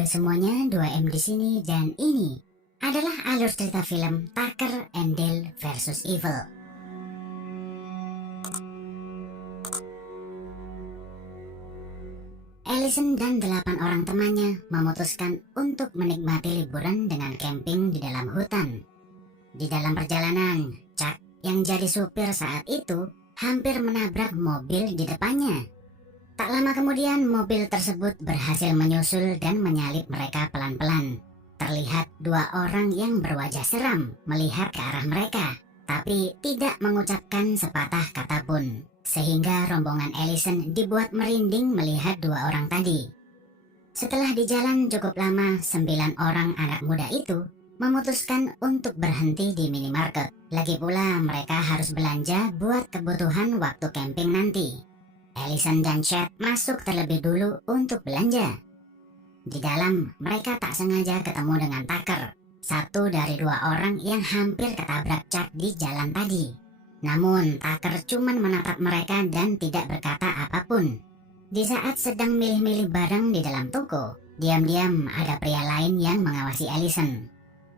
Halo semuanya, 2M di sini dan ini adalah alur cerita film Tucker and Dale versus Evil. Allison dan 8 orang temannya memutuskan untuk menikmati liburan dengan camping di dalam hutan. Di dalam perjalanan, Chuck yang jadi supir saat itu hampir menabrak mobil di depannya. Tak lama kemudian mobil tersebut berhasil menyusul dan menyalip mereka pelan-pelan. Terlihat 2 orang yang berwajah seram melihat ke arah mereka, tapi tidak mengucapkan sepatah kata pun. Sehingga rombongan Allison dibuat merinding melihat 2 orang tadi. Setelah di jalan cukup lama, 9 orang anak muda itu memutuskan untuk berhenti di minimarket. Lagi pula mereka harus belanja buat kebutuhan waktu camping nanti. Allison dan Chad masuk terlebih dulu untuk belanja. Di dalam, mereka tak sengaja ketemu dengan Tucker, satu dari 2 orang yang hampir ketabrak Chuck di jalan tadi. Namun, Tucker cuman menatap mereka dan tidak berkata apapun. Di saat sedang milih-milih barang di dalam toko, diam-diam ada pria lain yang mengawasi Allison.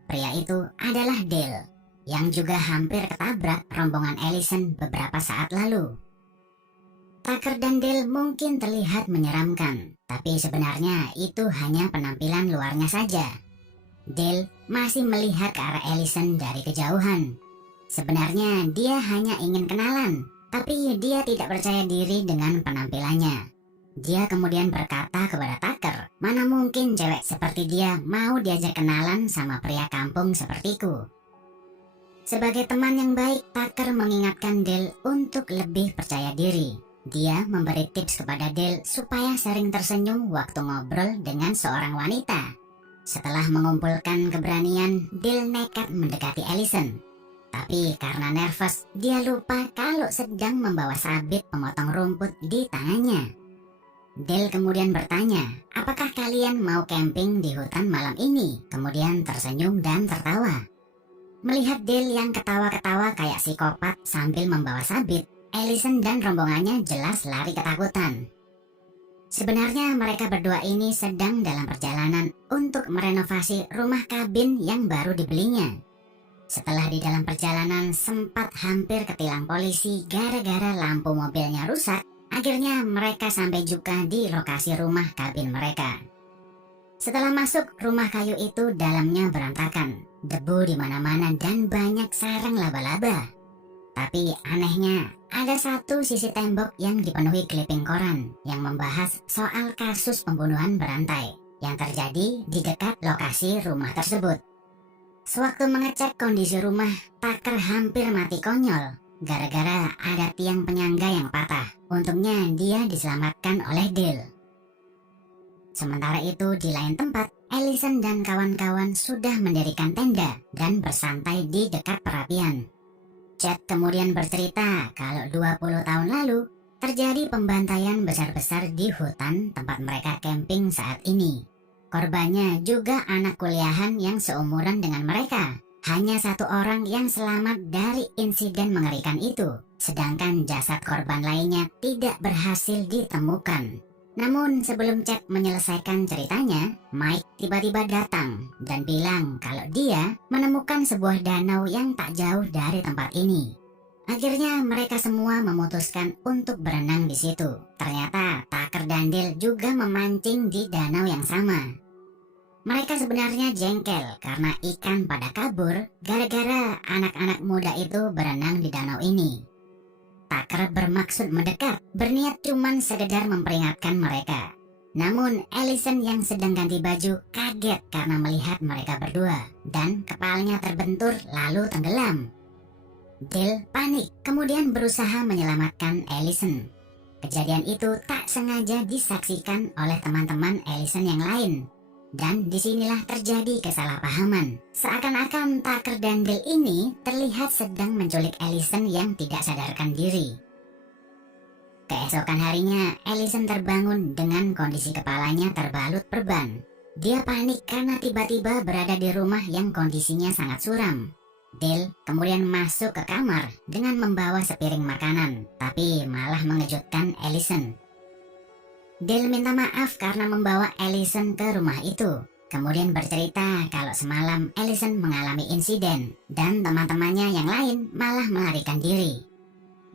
Pria itu adalah Dale, yang juga hampir ketabrak rombongan Allison beberapa saat lalu. Tucker dan Dale mungkin terlihat menyeramkan, tapi sebenarnya itu hanya penampilan luarnya saja. Dale masih melihat ke arah Allison dari kejauhan. Sebenarnya dia hanya ingin kenalan, tapi dia tidak percaya diri dengan penampilannya. Dia kemudian berkata kepada Tucker, mana mungkin cewek seperti dia mau diajak kenalan sama pria kampung sepertiku. Sebagai teman yang baik, Tucker mengingatkan Dale untuk lebih percaya diri. Dia memberi tips kepada Dale supaya sering tersenyum waktu ngobrol dengan seorang wanita. Setelah mengumpulkan keberanian, Dale nekat mendekati Allison. Tapi karena nervous, dia lupa kalau sedang membawa sabit pemotong rumput di tangannya. Dale kemudian bertanya, apakah kalian mau camping di hutan malam ini? Kemudian tersenyum dan tertawa. Melihat Dale yang ketawa-ketawa kayak psikopat sambil membawa sabit, Allison dan rombongannya jelas lari ketakutan. Sebenarnya mereka berdua ini sedang dalam perjalanan untuk merenovasi rumah kabin yang baru dibelinya. Setelah di dalam perjalanan sempat hampir ketilang polisi gara-gara lampu mobilnya rusak, akhirnya mereka sampai juga di lokasi rumah kabin mereka. Setelah masuk rumah kayu itu, dalamnya berantakan, debu di mana-mana dan banyak sarang laba-laba. Tapi anehnya, ada satu sisi tembok yang dipenuhi clipping koran yang membahas soal kasus pembunuhan berantai yang terjadi di dekat lokasi rumah tersebut. Sewaktu mengecek kondisi rumah, Tucker hampir mati konyol gara-gara ada tiang penyangga yang patah. Untungnya dia diselamatkan oleh Dale. Sementara itu di lain tempat, Allison dan kawan-kawan sudah mendirikan tenda dan bersantai di dekat perapian. Chad kemudian bercerita kalau 20 tahun lalu terjadi pembantaian besar-besar di hutan tempat mereka camping saat ini. Korbannya juga anak kuliahan yang seumuran dengan mereka. Hanya 1 orang yang selamat dari insiden mengerikan itu, sedangkan jasad korban lainnya tidak berhasil ditemukan. Namun sebelum Chad menyelesaikan ceritanya, Mike tiba-tiba datang dan bilang kalau dia menemukan sebuah danau yang tak jauh dari tempat ini. Akhirnya mereka semua memutuskan untuk berenang di situ. Ternyata Tucker dan Dale juga memancing di danau yang sama. Mereka sebenarnya jengkel karena ikan pada kabur gara-gara anak-anak muda itu berenang di danau ini. Tucker bermaksud mendekat, berniat cuman sekedar memperingatkan mereka. Namun Allison yang sedang ganti baju kaget karena melihat mereka berdua dan kepalanya terbentur lalu tenggelam. Dale panik kemudian berusaha menyelamatkan Allison. Kejadian itu tak sengaja disaksikan oleh teman-teman Allison yang lain. Dan disinilah terjadi kesalahpahaman. Seakan-akan Tucker dan Dale ini terlihat sedang menculik Allison yang tidak sadarkan diri. Keesokan harinya, Allison terbangun dengan kondisi kepalanya terbalut perban. Dia panik karena tiba-tiba berada di rumah yang kondisinya sangat suram. Dale kemudian masuk ke kamar dengan membawa sepiring makanan, tapi malah mengejutkan Allison. Dale minta maaf karena membawa Allison ke rumah itu. Kemudian bercerita kalau semalam Allison mengalami insiden dan teman-temannya yang lain malah melarikan diri.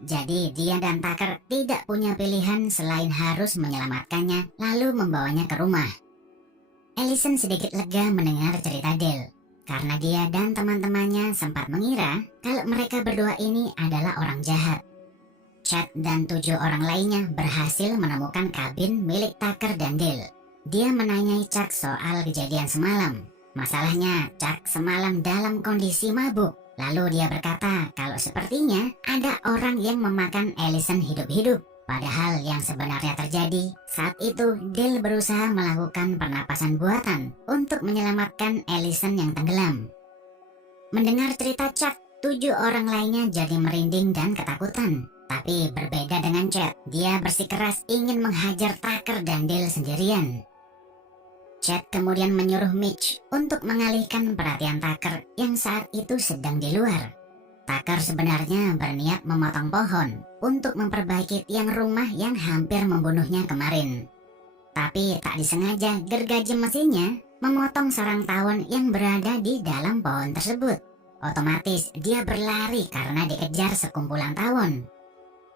Jadi dia dan Tucker tidak punya pilihan selain harus menyelamatkannya lalu membawanya ke rumah. Allison sedikit lega mendengar cerita Dale, karena dia dan teman-temannya sempat mengira kalau mereka berdua ini adalah orang jahat. Chad dan 7 orang lainnya berhasil menemukan kabin milik Tucker dan Dale. Dia menanyai Chuck soal kejadian semalam. Masalahnya, Chuck semalam dalam kondisi mabuk. Lalu dia berkata kalau sepertinya ada orang yang memakan Allison hidup-hidup. Padahal yang sebenarnya terjadi saat itu Dale berusaha melakukan pernapasan buatan untuk menyelamatkan Allison yang tenggelam. Mendengar cerita Chuck, 7 orang lainnya jadi merinding dan ketakutan. Tapi berbeda dengan Chad, dia bersikeras ingin menghajar Tucker dan Dale sendirian. Chad kemudian menyuruh Mitch untuk mengalihkan perhatian Tucker yang saat itu sedang di luar. Tucker sebenarnya berniat memotong pohon untuk memperbaiki tiang rumah yang hampir membunuhnya kemarin. Tapi tak disengaja gergaji mesinnya memotong sarang tawon yang berada di dalam pohon tersebut. Otomatis dia berlari karena dikejar sekumpulan tawon.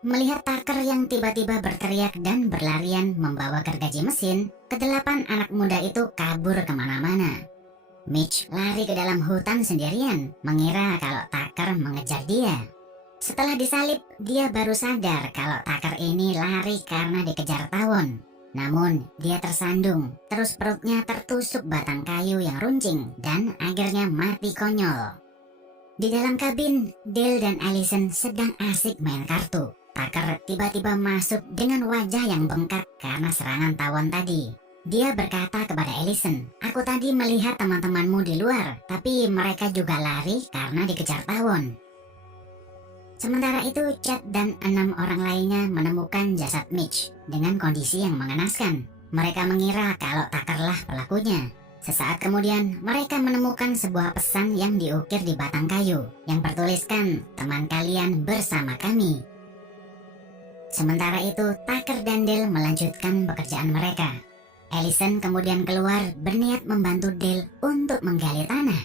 Melihat Tucker yang tiba-tiba berteriak dan berlarian membawa gergaji mesin, ke-8 anak muda itu kabur kemana-mana. Mitch lari ke dalam hutan sendirian, mengira kalau Tucker mengejar dia. Setelah disalib, dia baru sadar kalau Tucker ini lari karena dikejar tawon. Namun, dia tersandung, terus perutnya tertusuk batang kayu yang runcing, dan akhirnya mati konyol. Di dalam kabin, Dale dan Allison sedang asik main kartu. Tucker tiba-tiba masuk dengan wajah yang bengkak karena serangan tawon tadi. Dia berkata kepada Allison, "Aku tadi melihat teman-temanmu di luar, tapi mereka juga lari karena dikejar tawon." Sementara itu, Chad dan 6 orang lainnya menemukan jasad Mitch dengan kondisi yang mengenaskan. Mereka mengira kalau Tuckerlah pelakunya. Sesaat kemudian, mereka menemukan sebuah pesan yang diukir di batang kayu yang bertuliskan, "Teman kalian bersama kami." Sementara itu, Tucker dan Dale melanjutkan pekerjaan mereka. Allison kemudian keluar berniat membantu Dale untuk menggali tanah.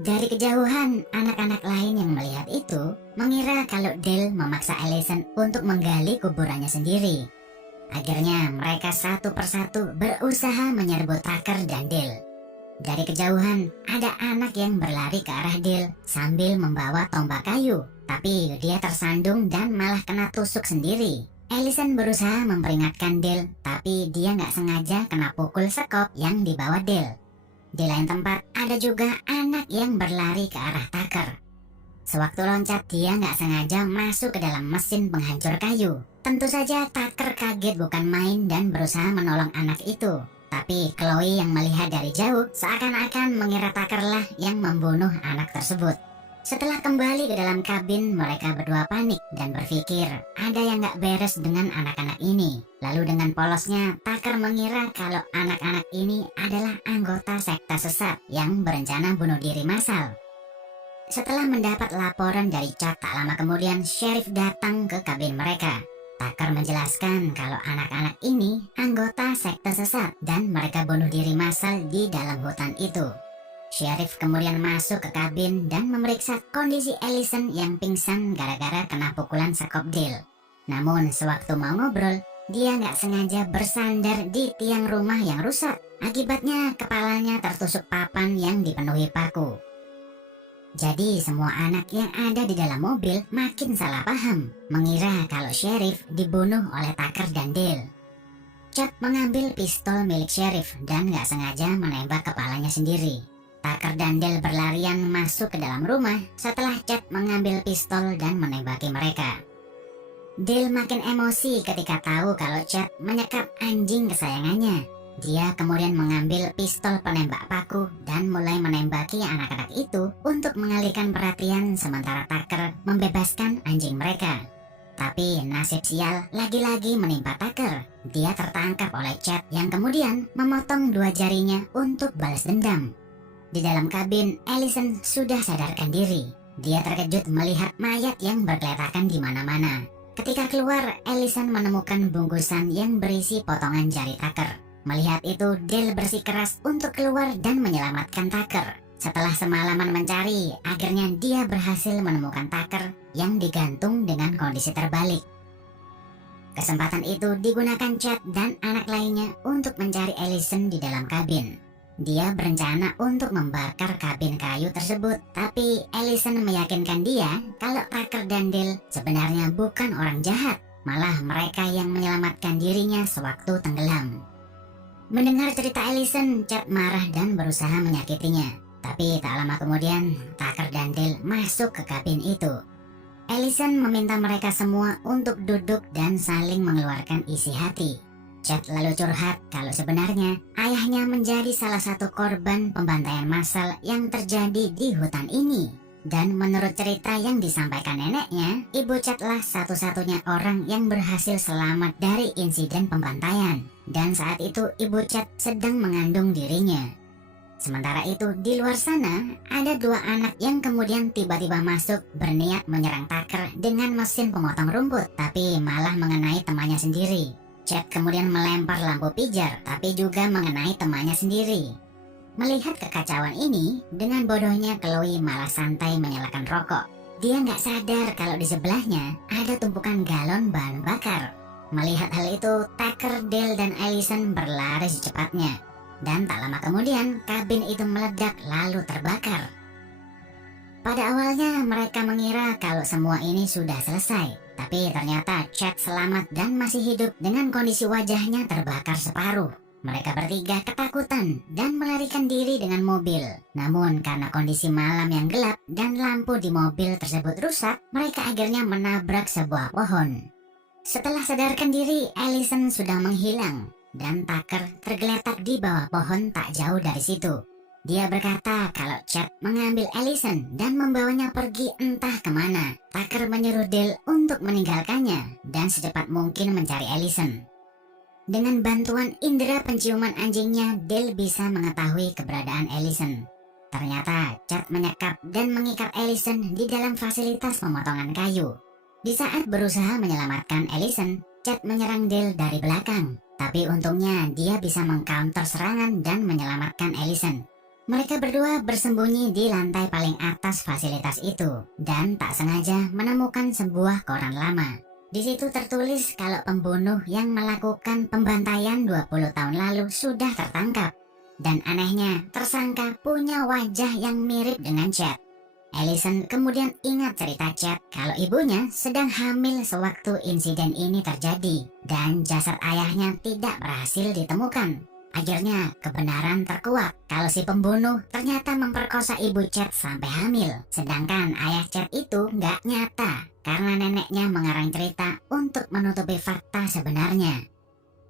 Dari kejauhan, anak-anak lain yang melihat itu mengira kalau Dale memaksa Allison untuk menggali kuburannya sendiri. Akhirnya mereka satu persatu berusaha menyerbu Tucker dan Dale. Dari kejauhan, ada anak yang berlari ke arah Dale sambil membawa tombak kayu, tapi dia tersandung dan malah kena tusuk sendiri. Allison berusaha memperingatkan Dale, tapi dia nggak sengaja kena pukul sekop yang dibawa Dale. Di lain tempat, ada juga anak yang berlari ke arah Tucker. Sewaktu loncat, dia nggak sengaja masuk ke dalam mesin penghancur kayu. Tentu saja Tucker kaget bukan main dan berusaha menolong anak itu. Tapi Chloe yang melihat dari jauh seakan-akan mengira Tuckerlah yang membunuh anak tersebut. Setelah kembali ke dalam kabin, mereka berdua panik dan berpikir ada yang gak beres dengan anak-anak ini. Lalu dengan polosnya, Tucker mengira kalau anak-anak ini adalah anggota sekte sesat yang berencana bunuh diri massal. Setelah mendapat laporan dari Chuck, tak lama kemudian Sheriff datang ke kabin mereka. Tucker menjelaskan kalau anak-anak ini anggota sekte sesat dan mereka bunuh diri massal di dalam hutan itu. Sheriff kemudian masuk ke kabin dan memeriksa kondisi Allison yang pingsan gara-gara kena pukulan sekop Dale. Namun sewaktu mau ngobrol, dia nggak sengaja bersandar di tiang rumah yang rusak. Akibatnya kepalanya tertusuk papan yang dipenuhi paku. Jadi semua anak yang ada di dalam mobil makin salah paham, mengira kalau Sheriff dibunuh oleh Tucker dan Dale. Chuck mengambil pistol milik Sheriff dan nggak sengaja menembak kepalanya sendiri. Tucker dan Dale berlarian masuk ke dalam rumah setelah Chad mengambil pistol dan menembaki mereka. Dale makin emosi ketika tahu kalau Chad menyekap anjing kesayangannya. Dia kemudian mengambil pistol penembak paku dan mulai menembaki anak-anak itu untuk mengalihkan perhatian sementara Tucker membebaskan anjing mereka. Tapi nasib sial lagi-lagi menimpa Tucker. Dia tertangkap oleh Chad yang kemudian memotong 2 jarinya untuk balas dendam. Di dalam kabin, Allison sudah sadarkan diri. Dia terkejut melihat mayat yang bergeletakan di mana-mana. Ketika keluar, Allison menemukan bungkusan yang berisi potongan jari Tucker. Melihat itu, Dale bersikeras untuk keluar dan menyelamatkan Tucker. Setelah semalaman mencari, akhirnya dia berhasil menemukan Tucker yang digantung dengan kondisi terbalik. Kesempatan itu digunakan Chad dan anak lainnya untuk mencari Allison di dalam kabin. Dia berencana untuk membakar kabin kayu tersebut, tapi Allison meyakinkan dia kalau Tucker dan Dale sebenarnya bukan orang jahat, malah mereka yang menyelamatkan dirinya sewaktu tenggelam. Mendengar cerita Allison, Chad marah dan berusaha menyakitinya. Tapi tak lama kemudian, Tucker dan Dale masuk ke kabin itu. Allison meminta mereka semua untuk duduk dan saling mengeluarkan isi hati. Chad lalu curhat kalau sebenarnya ayahnya menjadi salah satu korban pembantaian massal yang terjadi di hutan ini. Dan menurut cerita yang disampaikan neneknya, Ibu Chad lah satu-satunya orang yang berhasil selamat dari insiden pembantaian. Dan saat itu Ibu Chad sedang mengandung dirinya. Sementara itu di luar sana ada dua anak yang kemudian tiba-tiba masuk berniat menyerang Tucker dengan mesin pemotong rumput, tapi malah mengenai temannya sendiri. Chad kemudian melempar lampu pijar, tapi juga mengenai temannya sendiri. Melihat kekacauan ini, dengan bodohnya Chloe malah santai menyalakan rokok. Dia nggak sadar kalau di sebelahnya ada tumpukan galon bahan bakar. Melihat hal itu, Tucker, Dale, dan Allison berlari secepatnya. Dan tak lama kemudian, kabin itu meledak lalu terbakar. Pada awalnya mereka mengira kalau semua ini sudah selesai. Tapi ternyata Chad selamat dan masih hidup dengan kondisi wajahnya terbakar separuh. Mereka bertiga ketakutan dan melarikan diri dengan mobil. Namun karena kondisi malam yang gelap dan lampu di mobil tersebut rusak, mereka akhirnya menabrak sebuah pohon. Setelah sadarkan diri, Allison sudah menghilang dan Tucker tergeletak di bawah pohon tak jauh dari situ. Dia berkata kalau Chad mengambil Allison dan membawanya pergi entah kemana. Tucker menyuruh Dale untuk meninggalkannya dan secepat mungkin mencari Allison. Dengan bantuan indera penciuman anjingnya, Dale bisa mengetahui keberadaan Allison. Ternyata Chad menyekap dan mengikat Allison di dalam fasilitas pemotongan kayu. Di saat berusaha menyelamatkan Allison, Chad menyerang Dale dari belakang. Tapi untungnya dia bisa mengcounter serangan dan menyelamatkan Allison. Mereka berdua bersembunyi di lantai paling atas fasilitas itu dan tak sengaja menemukan sebuah koran lama. Di situ tertulis kalau pembunuh yang melakukan pembantaian 20 tahun lalu sudah tertangkap. Dan anehnya, tersangka punya wajah yang mirip dengan Chad. Allison kemudian ingat cerita Chad kalau ibunya sedang hamil sewaktu insiden ini terjadi dan jasad ayahnya tidak berhasil ditemukan. Akhirnya kebenaran terkuak kalau si pembunuh ternyata memperkosa ibu Chad sampai hamil. Sedangkan ayah Chad itu nggak nyata karena neneknya mengarang cerita untuk menutupi fakta sebenarnya.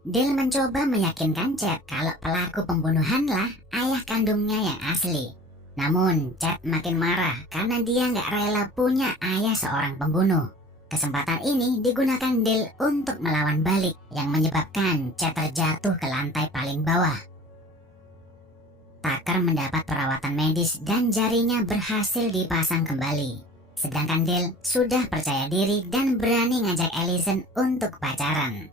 Dale mencoba meyakinkan Chad kalau pelaku pembunuhanlah ayah kandungnya yang asli. Namun Chad makin marah karena dia nggak rela punya ayah seorang pembunuh. Kesempatan ini digunakan Dale untuk melawan balik yang menyebabkan Chad terjatuh ke lantai paling bawah. Tucker mendapat perawatan medis dan jarinya berhasil dipasang kembali. Sedangkan Dale sudah percaya diri dan berani ngajak Allison untuk pacaran.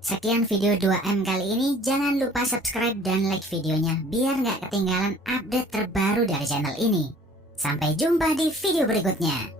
Sekian video 2M kali ini, jangan lupa subscribe dan like videonya biar nggak ketinggalan update terbaru dari channel ini. Sampai jumpa di video berikutnya.